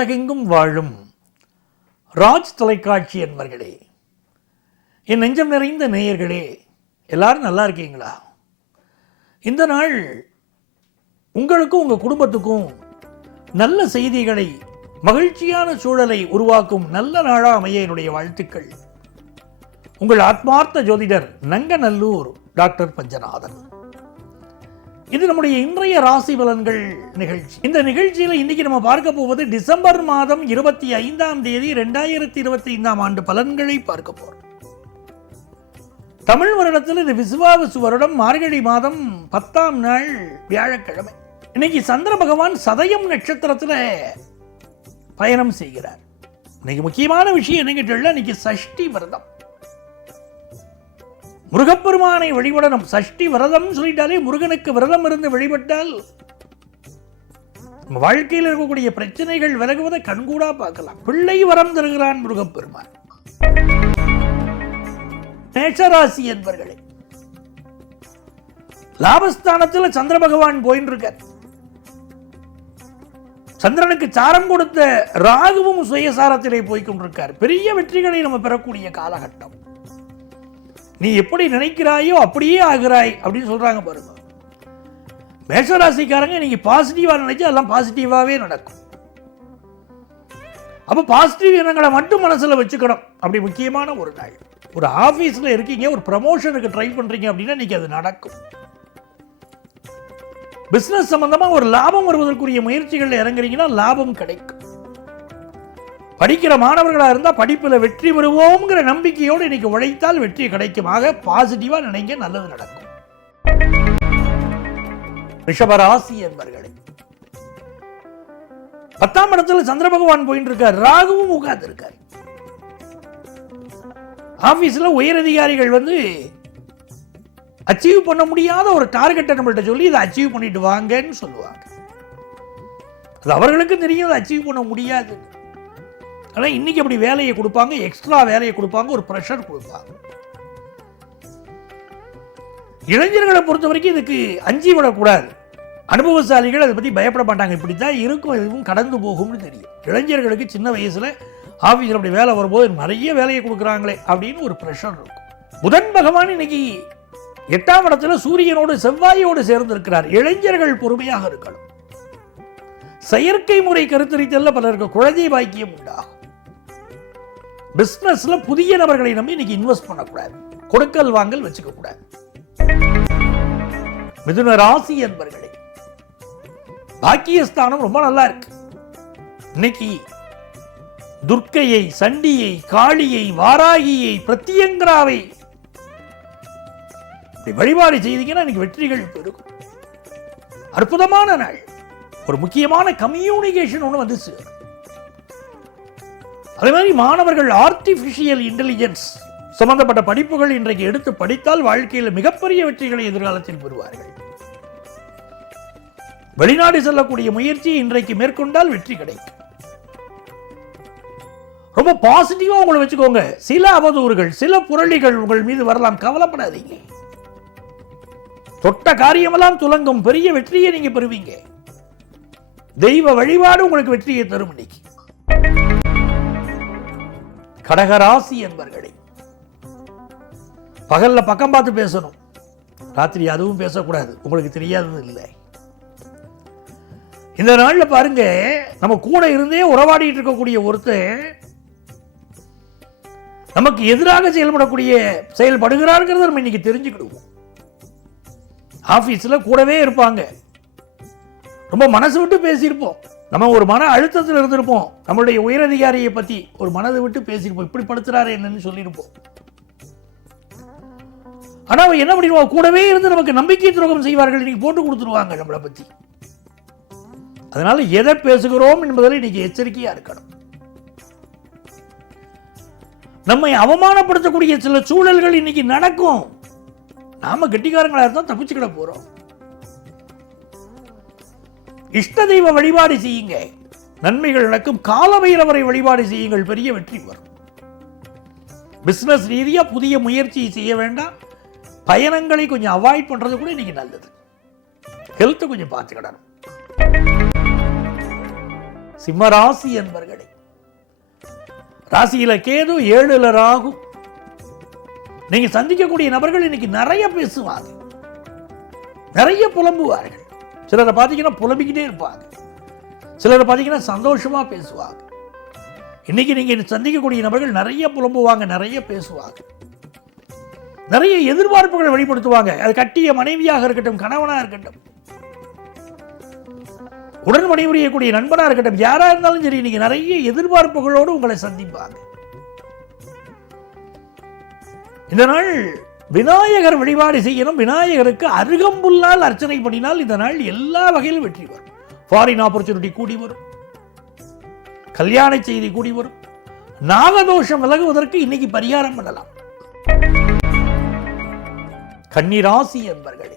உலகெங்கும் வாழும் ராஜ் தொலைக்காட்சி என்பர்களே, என் நெஞ்சம் நிறைந்த நேயர்களே, எல்லாரும் நல்லா இருக்கீங்களா? இந்த நாள் உங்களுக்கும் உங்கள் குடும்பத்துக்கும் நல்ல செய்திகளை, மகிழ்ச்சியான சூழலை உருவாக்கும் நல்ல நாளாக அமைய என்னுடைய வாழ்த்துக்கள். உங்கள் ஆத்மார்த்த ஜோதிடர் நங்கநல்லூர் டாக்டர் பஞ்சநாதன். இது நம்முடைய இன்றைய ராசி பலன்கள் நிகழ்ச்சி. இந்த நிகழ்ச்சியில் இன்னைக்கு நம்ம பார்க்க போவது டிசம்பர் மாதம் 25ஆம் தேதி 2025ஆம் ஆண்டு பலன்களை பார்க்க போறோம். தமிழ் வருடத்தில் இது விசுவாவசு வருடம், மார்கழி மாதம் 10ஆம் நாள் வியாழக்கிழமை. இன்னைக்கு சந்திர பகவான் சதயம் நட்சத்திரத்தில் பயணம் செய்கிறார். இன்னைக்கு முக்கியமான விஷயம் என்ன கேட்டா, இன்னைக்கு சஷ்டி விரதம். முருகப்பெருமானை வழிபடணும். சஷ்டி விரதம் சொல்லிட்டாலே முருகனுக்கு விரதம் இருந்து வழிபட்டால் வாழ்க்கையில் இருக்கக்கூடிய பிரச்சனைகள் விலகுவதை கண்கூடா பார்க்கலாம். பிள்ளை வரம் தருகிறான் முருகப்பெருமான். மேஷராசி என்பர்களே, லாபஸ்தானத்தில் சந்திர பகவான் போயின்னு இருக்கார். சந்திரனுக்கு சாரம் கொடுத்த ராகுவும் சுயசாரத்திலே போய்கொண்டிருக்கார். பெரிய வெற்றிகளை நம்ம பெறக்கூடிய காலகட்டம். நீ எப்படி நினைக்கிறாயோ அப்படியே ஆகிறாய் அப்படின்னு சொல்றாங்க பாருங்க. மேஷராசிக்காரங்க நீங்க பாசிட்டிவா நினைச்சா எல்லாம் பாசிட்டிவாவே நடக்கும். அப்ப பாசிட்டிவ் எண்ணங்களை மட்டும் மனசுல வச்சுக்கணும். அப்படி முக்கியமான ஒரு நாள். ஒரு ஆபீஸ்ல இருக்கீங்க, ஒரு ப்ரமோஷனுக்கு ட்ரை பண்றீங்க அப்படின்னா இன்னைக்கு அது நடக்கும். பிசினஸ் சம்பந்தமா ஒரு லாபம் வருவதற்குரிய முயற்சிகள் இறங்குறீங்கன்னா லாபம் கிடைக்கும். படிக்கிற மாணவர்களாக இருந்தால் படிப்பில் வெற்றி பெறுவோம்ங்கிற நம்பிக்கையோடு இன்னைக்கு உழைத்தால் வெற்றி கிடைக்கும். ஆக பாசிட்டிவா நினைங்க, நல்லது நடக்கும். ரிஷபராசி என்பர்களே, 10ஆம் இடத்துல சந்திர பகவான் போயிட்டு இருக்கார். ராகுவும் உட்கார்ந்து இருக்கார். ஆபீஸ்ல உயரதிகாரிகள் அச்சீவ் பண்ண முடியாத ஒரு டார்கெட்டை நம்மள்ட்ட சொல்லி இதை அச்சீவ் பண்ணிட்டு வாங்கன்னு சொல்லுவாங்க. அது அவர்களுக்கு தெரியும் அதை அச்சீவ் பண்ண முடியாது. ஆனால் இன்னைக்கு அப்படி வேலையை கொடுப்பாங்க, எக்ஸ்ட்ரா வேலையை கொடுப்பாங்க, ஒரு ப்ரெஷர் கொடுப்பாங்க. இளைஞர்களை பொறுத்த வரைக்கும் இதுக்கு அஞ்சி விடக்கூடாது. அனுபவசாலிகள் அதை பற்றி பயப்பட மாட்டாங்க. இப்படித்தான் இருக்கும், எதுவும் கடந்து போகும்னு தெரியும். இளைஞர்களுக்கு சின்ன வயசுல ஆஃபீஸில் அப்படி வேலை வரும்போது நிறைய வேலையை கொடுக்குறாங்களே அப்படின்னு ஒரு ப்ரெஷர் இருக்கும். புதன் பகவான் இன்னைக்கு 8ஆம் இடத்துல சூரியனோடு செவ்வாயோடு சேர்ந்து இருக்கிறார். இளைஞர்கள் பொறுமையாக இருக்கணும். செயற்கை முறை கருத்தரித்தல்ல பலருக்கு குழந்தை பாக்கியம் உண்டாகும். பிசினஸ்ல புதிய நபர்களை நம்பி இன்னைக்கு இன்வெஸ்ட் பண்ணக்கூடாது. கொடுக்கல் வாங்கல் வச்சுக்க கூடாது. மிதுன ராசி என்பர்களே, பாக்கியஸ்தானம் ரொம்ப நல்லா இருக்கு. இன்னைக்கு துர்க்கையை, சண்டியை, காளியை, வாராகியை, பிரத்யங்கராவை வழிபாடு செய்தீங்கன்னா இன்னைக்கு வெற்றிகள் பெருகும். அற்புதமான நாள். ஒரு முக்கியமான கம்யூனிகேஷன் ஒன்று வந்துச்சு. அதே மாதிரி மாணவர்கள் ஆர்டிபிஷியல் இன்டெலிஜென்ஸ் சம்பந்தப்பட்ட படிப்புகள் இன்றைக்கு எடுத்து படித்தால் வாழ்க்கையில் மிகப்பெரிய வெற்றிகளை எதிர்காலத்தில் பெறுவார்கள். வெளிநாடு செல்லக்கூடிய முயற்சியை இன்றைக்கு மேற்கொண்டால் வெற்றி கிடைக்கும். ரொம்ப பாசிட்டிவா உங்களை வச்சுக்கோங்க. சில அவதூறுகள், சில புரளிகள் உங்கள் மீது வரலாம், கவலைப்படாதீங்க. தொட்ட காரியமெல்லாம் துலங்கும். பெரிய வெற்றியை நீங்க பெறுவீங்க. தெய்வ வழிபாடு உங்களுக்கு வெற்றியை தரும். இன்னைக்கு கடகராசி என்பர்களே, பகல்ல பக்கம் பார்த்து பேசணும், ராத்திரி அதுவும் பேசக்கூடாது. உங்களுக்கு தெரியாதது இல்லை. இந்த நாள்ல பாருங்க, நம்ம கூட இருந்தே உறவாடிட்டு இருக்கக்கூடிய ஒருத்தர் நமக்கு எதிராக செயல்படுகிறார்கள் நம்ம இன்னைக்கு தெரிஞ்சுக்கிடுவோம். ஆபீஸ்ல கூடவே இருப்பாங்க, ரொம்ப மனசு விட்டு பேசியிருப்போம். நம்ம ஒரு மன அழுத்தத்தில் இருந்திருப்போம். நம்மளுடைய உயரதிகாரியை பத்தி ஒரு மனதை விட்டு பேசியிருப்போம். இப்படி படுத்துறாரு என்னன்னு சொல்லியிருப்போம். ஆனா அவன் என்ன பண்ணிடுவோம், கூடவே இருந்து நமக்கு நம்பிக்கை துரோகம் செய்வார்கள். இன்னைக்கு போட்டு கொடுத்துருவாங்க நம்மளை பத்தி. அதனால எதை பேசுகிறோம் என்பதில் இன்னைக்கு எச்சரிக்கையா இருக்கணும். நம்மை அவமானப்படுத்தக்கூடிய சில சூழல்கள் இன்னைக்கு நடக்கும். நாம கெட்டிக்காரங்களா இருந்தா தப்பிச்சுக்கிட போறோம். இஷ்ட தெய்வ வழிபாடு செய்யுங்க, நன்மைகள் நடக்கும். காலபைரவரை வழிபாடு செய்யுங்கள், பெரிய வெற்றி வரும். பிசினஸ் ரீதியா புதிய முயற்சி செய்ய வேண்டாம். பயணங்களை கொஞ்சம் அவாய்ட் பண்றது கூட இன்னைக்கு நல்லது. ஹெல்த் கொஞ்சம் பார்த்துக்கிடணும். சிம்மராசி என்பர்களே, ராசியில கேது, 7ல் ராகு. நீங்க சந்திக்கக்கூடிய நபர்கள் இன்னைக்கு நிறைய பேசுவாங்க, நிறைய புலம்புவார்கள். சிலரை பார்த்தீங்கன்னா புலம்பிக்கிட்டே இருப்பாங்க, சிலரை பார்த்தீங்கன்னா சந்தோஷமா பேசுவாங்க. இன்னைக்கு நீங்க சந்திக்கக்கூடிய நபர்கள் நிறைய புலம்புவாங்க, நிறைய பேசுவாங்க, நிறைய எதிர்பார்ப்புகளை வெளிப்படுத்துவாங்க. அது கட்டிய மனைவியாக இருக்கட்டும், கணவனாக இருக்கட்டும், உடன் பணிபுரியக்கூடிய நண்பனாக இருக்கட்டும், யாரா இருந்தாலும் சரி, இன்னைக்கு நிறைய எதிர்பார்ப்புகளோடு உங்களை சந்திப்பாங்க. இந்த நாள் விநாயகர் வழிபாடு செய்யணும். விநாயகருக்கு அருகம்புல்லால் அர்ச்சனை பண்ணினால் இந்த நாள் எல்லா வகையிலும் வெற்றி வரும். ஃபாரின் ஆப்பர்ச்சுனிட்டி கூடி வரும், கல்யாண செய்தி கூடி வரும். நாகதோஷம் விலகுவதற்கு இன்னைக்கு பரிகாரம் பண்ணலாம். கன்னிராசி என்பர்களே,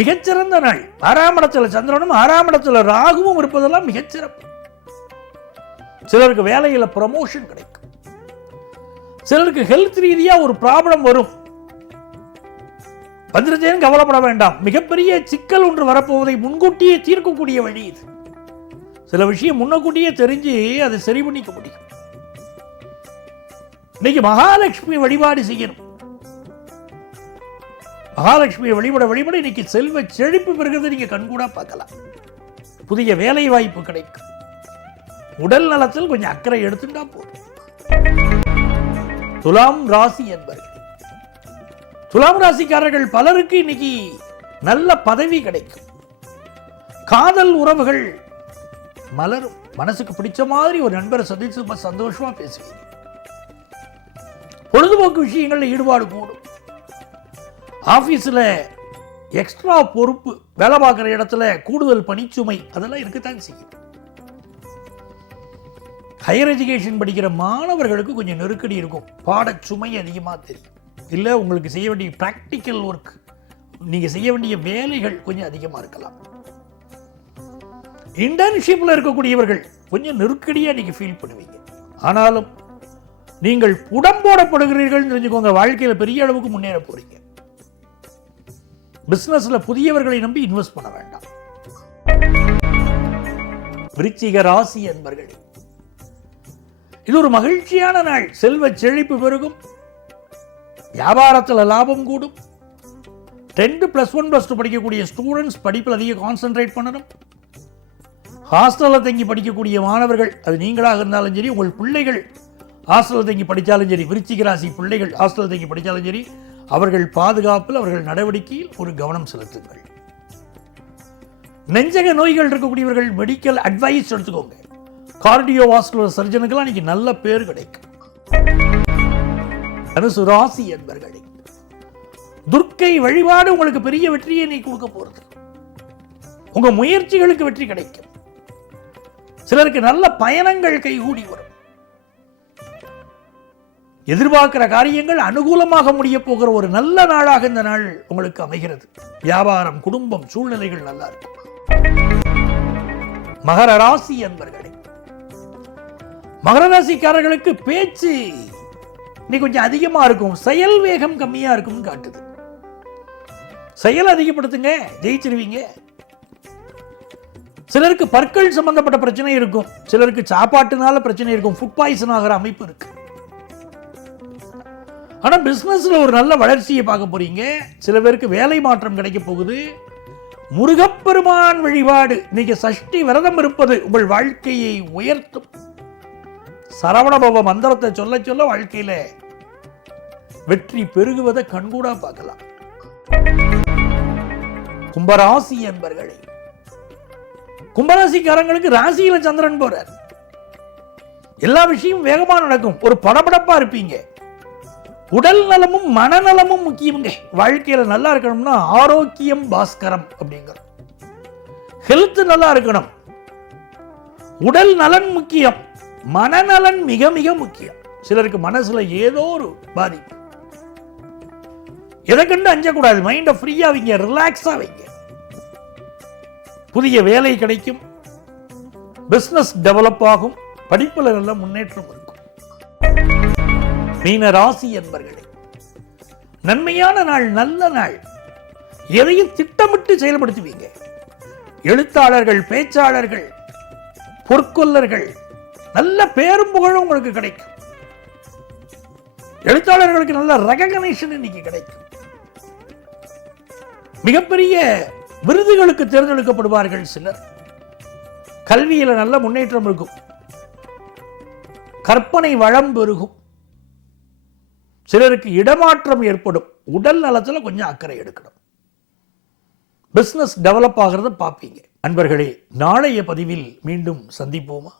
மிகச்சிறந்த நாள். 6ஆம் இடத்துல சந்திரனும் 6ஆம் இடத்துல ராகுவும் இருப்பதெல்லாம் மிகச்சிறப்பு. சிலருக்கு வேலையில ப்ரமோஷன் கிடைக்கும், சிலருக்கு ஹெல்த் ரீதியா ஒரு ப்ராப்ளம் வரும். வந்துருச்சேன்னு கவலைப்பட வேண்டாம். மிகப்பெரிய சிக்கல் ஒன்று வரப்போவதை முன்கூட்டியே தீர்க்கக்கூடிய வழி இது. சில விஷயம் முன்னக்கூட்டியே தெரிஞ்சு அதை சரி பண்ணிக்க முடியும். இன்னைக்கு மகாலட்சுமி வழிபாடு செய்யணும். மகாலட்சுமியை வழிபட இன்னைக்கு செல்வ செழிப்பு பெறுகிறது நீங்க கண்கூடா பார்க்கலாம். புதிய வேலை வாய்ப்பு கிடைக்கும். உடல் நலத்தில் கொஞ்சம் அக்கறை எடுத்துட்டா போதும். துலாம் ராசி என்பர்கள், துலாம் ராசிக்காரர்கள் பலருக்கு இன்னைக்கு நல்ல பதவி கிடைக்கும். காதல் உறவுகள் மலரும். மனசுக்கு பிடிச்ச மாதிரி ஒரு நண்பரை சந்திச்சு ரொம்ப சந்தோஷமா பேசுவீங்க. பொழுதுபோக்கு விஷயங்கள்ல ஈடுபாடு கூடும். ஆபீஸ்ல எக்ஸ்ட்ரா பொறுப்பு, வேலை பார்க்குற இடத்துல கூடுதல் பணிச்சுமை, அதெல்லாம் இருக்கத்தான் செய்யும். ஹையர் எஜுகேஷன் படிக்கிற மாணவர்களுக்கு கொஞ்சம் நெருக்கடி இருக்கும். பாடச்சுமை அதிகமாக தெரியும். இல்லை உங்களுக்கு செய்ய வேண்டிய ப்ராக்டிக்கல் ஒர்க், நீங்கள் செய்ய வேண்டிய வேலைகள் கொஞ்சம் அதிகமாக இருக்கலாம். இன்டர்ன்ஷிப்பில் இருக்கக்கூடியவர்கள் கொஞ்சம் நெருக்கடியாக நீங்கள் ஃபீல் பண்ணுவீங்க. ஆனாலும் நீங்கள் புடம்போடப்படுகிறீர்கள் தெரிஞ்சுக்கோங்க. வாழ்க்கையில் பெரிய அளவுக்கு முன்னேற போறீங்க. பிசினஸ்ல புதியவர்களை நம்பி இன்வெஸ்ட் பண்ண வேண்டாம். விருச்சிக ராசி என்பர்களே, இது ஒரு மகிழ்ச்சியான நாள். செல்வ செழிப்பு பெருகும், வியாபாரத்தில் லாபம் கூடும். 10th +1 +2 படிக்கக்கூடிய ஸ்டூடெண்ட்ஸ் படிப்பில் அதிக கான்சென்ட்ரேட் பண்ணணும். ஹாஸ்டலில் தங்கி படிக்கக்கூடிய மாணவர்கள், அது நீங்களாக இருந்தாலும் சரி, உங்கள் பிள்ளைகள் ஹாஸ்டலில் தங்கி படித்தாலும் சரி, விருச்சிக ராசி பிள்ளைகள் ஹாஸ்டலில் தங்கி படித்தாலும் சரி, அவர்கள் பாதுகாப்பில், அவர்கள் நடவடிக்கையில் ஒரு கவனம் செலுத்துங்கள். நெஞ்சக நோய்கள் இருக்கக்கூடியவர்கள் மெடிக்கல் அட்வைஸ் எடுத்துக்கோங்க. கார்டியோவாஸ்குலர் சர்ஜனுக்கெல்லாம் இன்னைக்கு நல்ல பேர் கிடைக்கும். தனுசு ராசி என்பர்களே, துர்க்கை வழிபாடு உங்களுக்கு பெரிய வெற்றியை நீ கொடுக்க போறது. உங்க முயற்சிகளுக்கு வெற்றி கிடைக்கும். சிலருக்கு நல்ல பயணங்கள் கைகூடி வரும். எதிர்பார்க்கிற காரியங்கள் அனுகூலமாக முடிய போகிற ஒரு நல்ல நாளாக இந்த நாள் உங்களுக்கு அமைகிறது. வியாபாரம், குடும்பம், சூழ்நிலைகள் நல்லா இருக்கும். மகர ராசி என்பர்களே, மகர ராசிக்காரர்களுக்கு பேச்சு இன்னைக்கு கொஞ்சம் அதிகமா இருக்கும். செயல் வேகம் கம்மியா இருக்கும் காட்டுது. செயல் அதிகப்படுத்துங்க, ஜெயிச்சிருவீங்க. சிலருக்கு பற்கள் சம்பந்தப்பட்ட பிரச்சனை இருக்கும். சிலருக்கு சாப்பாட்டுனால பிரச்சனை இருக்கும். ஃபுட் பாய்சன் ஆகிற அமைப்பு இருக்கு. ஆனா பிசினஸ்ல ஒரு நல்ல வளர்ச்சியை பார்க்க போறீங்க. சில பேருக்கு வேலை மாற்றம் கிடைக்க போகுது. முருகப்பெருமான் வழிபாடு, இன்னைக்கு சஷ்டி விரதம் இருப்பது உங்கள் வாழ்க்கையை உயர்த்தும். சரவணபவ மந்திரத்தை சொல்ல சொல்ல வாழ்க்கையில வெற்றி பெருகுவதை கண்கூடா பார்க்கலாம். கும்பராசி என்பர்களே, கும்பராசிக்காரங்களுக்கு ராசியில சந்திரன் போறார். எல்லா விஷயமும் வேகமா நடக்கும். ஒரு படபடப்பா இருப்பீங்க. உடல் நலமும் மனநலமும் முக்கியங்க. வாழ்க்கையில நல்லா இருக்கணும்னா ஆரோக்கியம் பாஸ்கரம் அப்படிங்கிற ஹெல்த் நல்லா இருக்கணும். உடல் நலன் முக்கியம், மனநலன் மிக மிக முக்கியம். சிலருக்கு மனசுல ஏதோ ஒரு பாதிப்பு. எதை கண்டு அஞ்சக்கூடாது. மைண்டை ஃப்ரீயா வைங்க, ரிலாக்ஸா வைங்க. புதிய வேலை கிடைக்கும். பிசினஸ் டெவலப் ஆகும். படிப்புல நல்ல முன்னேற்றம் இருக்கும். மீன ராசி என்பர்களே, நன்மையான நாள், நல்ல நாள். எதையும் திட்டமிட்டு செயல்படுத்துவீங்க. எழுத்தாளர்கள், பேச்சாளர்கள், பொற்கொல்லர்கள், நல்ல பேரும் புகழும் உங்களுக்கு கிடைக்கும். எழுத்தாளர்களுக்கு நல்ல ரெகக்னிஷன் இன்னைக்கு கிடைக்கும். மிகப்பெரிய விருதுகளுக்கு தேர்ந்தெடுக்கப்படுவார்கள் சிலர். கல்வியில நல்ல முன்னேற்றம் இருக்கும். கற்பனை வளம் பெருகும். சிலருக்கு இடமாற்றம் ஏற்படும். உடல் நலத்தில் கொஞ்சம் அக்கறை எடுக்கணும். பிசினஸ் டெவலப் ஆகிறத பார்ப்பீங்க. அன்பர்களே, நாளைய பதிவில் மீண்டும் சந்திப்போமா?